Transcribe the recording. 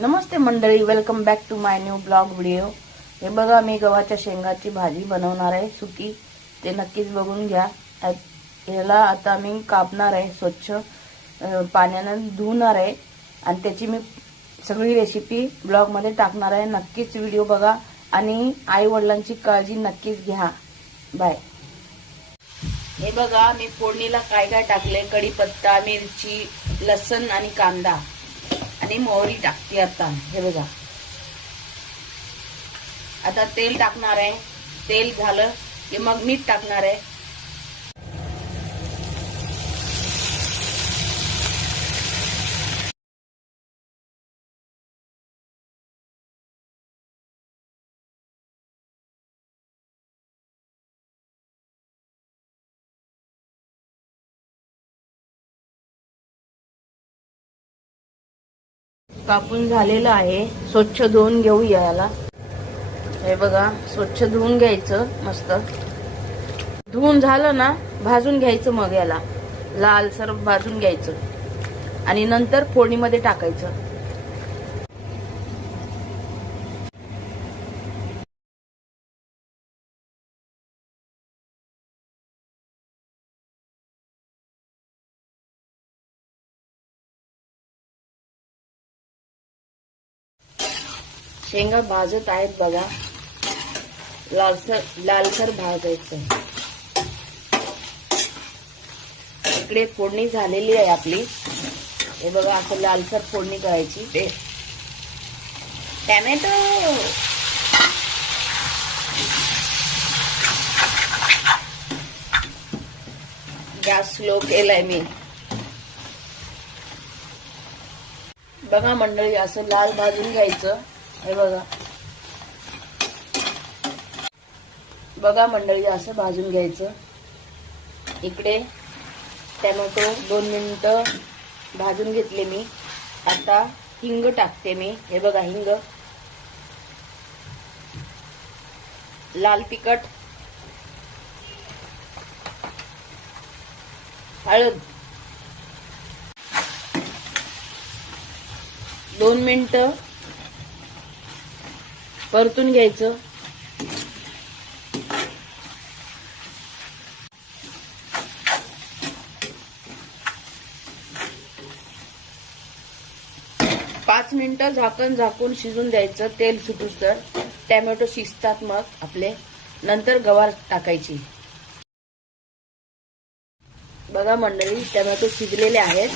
नमस्ते मंडळी, welcome back to my new blog video. हे बघा, मी गव्हाच्या शेंगाची भाजी बनवणार आहे सुकी। ते नक्कीच बघून घ्या। याला आता मी कापणार आहे, स्वच्छ पाण्याने धुणार आहे आणि त्याची मी सगळी रेसिपी ब्लॉग मध्ये टाकणार आहे। नक्कीच व्हिडिओ बघा आणि आई वडिलांची काळजी नक्कीच घ्या। बाय। हे बघा, मी फोडणीला काय काय टाकले, कढीपत्ता, मिरची, लसूण आणि कांदा आणि मोहरी टाकते आता। हे बघा, आता तेल टाकणार आहे। तेल झालं की मग मीठ टाकणार आहे। कापून झालेलं आहे, स्वच्छ धुवून घेऊया याला। हे बघा, स्वच्छ धुवून घ्यायचं मस्त। धुवून झालं ना, भाजून घ्यायचं। मग याला लालसर भाजून घ्यायचं आणि नंतर फोडणीमध्ये टाकायचं। शेंगा भाजत आहेत बघा, लालसर भाजायचं। इकडे फोडणी झालेली आहे आपली। हे बघा, असं लालसर फोडणी करायची। टॅमॅटो गॅस स्लो केलाय मी। बघा मंडळी, असं लाल भाजून घ्यायचं। हे बघा बघा मंडळी, असं भाजून घ्यायचं। इकडे टॅमॅटो 2 मिनिटं भाजून घेतले मी। आता हिंग टाकते मी। हे बघा, हिंग, लाल तिखट, हळद, 2 मिनिटं परतून घ्यायचं। पाच मिनिटं झाकून शिजून द्यायचं, तेल सुटूस तर। टॅमॅटो शिजतात मग आपले, नंतर गवार टाकायची। बघा मंडळी, टॅमॅटो शिजलेले आहेत।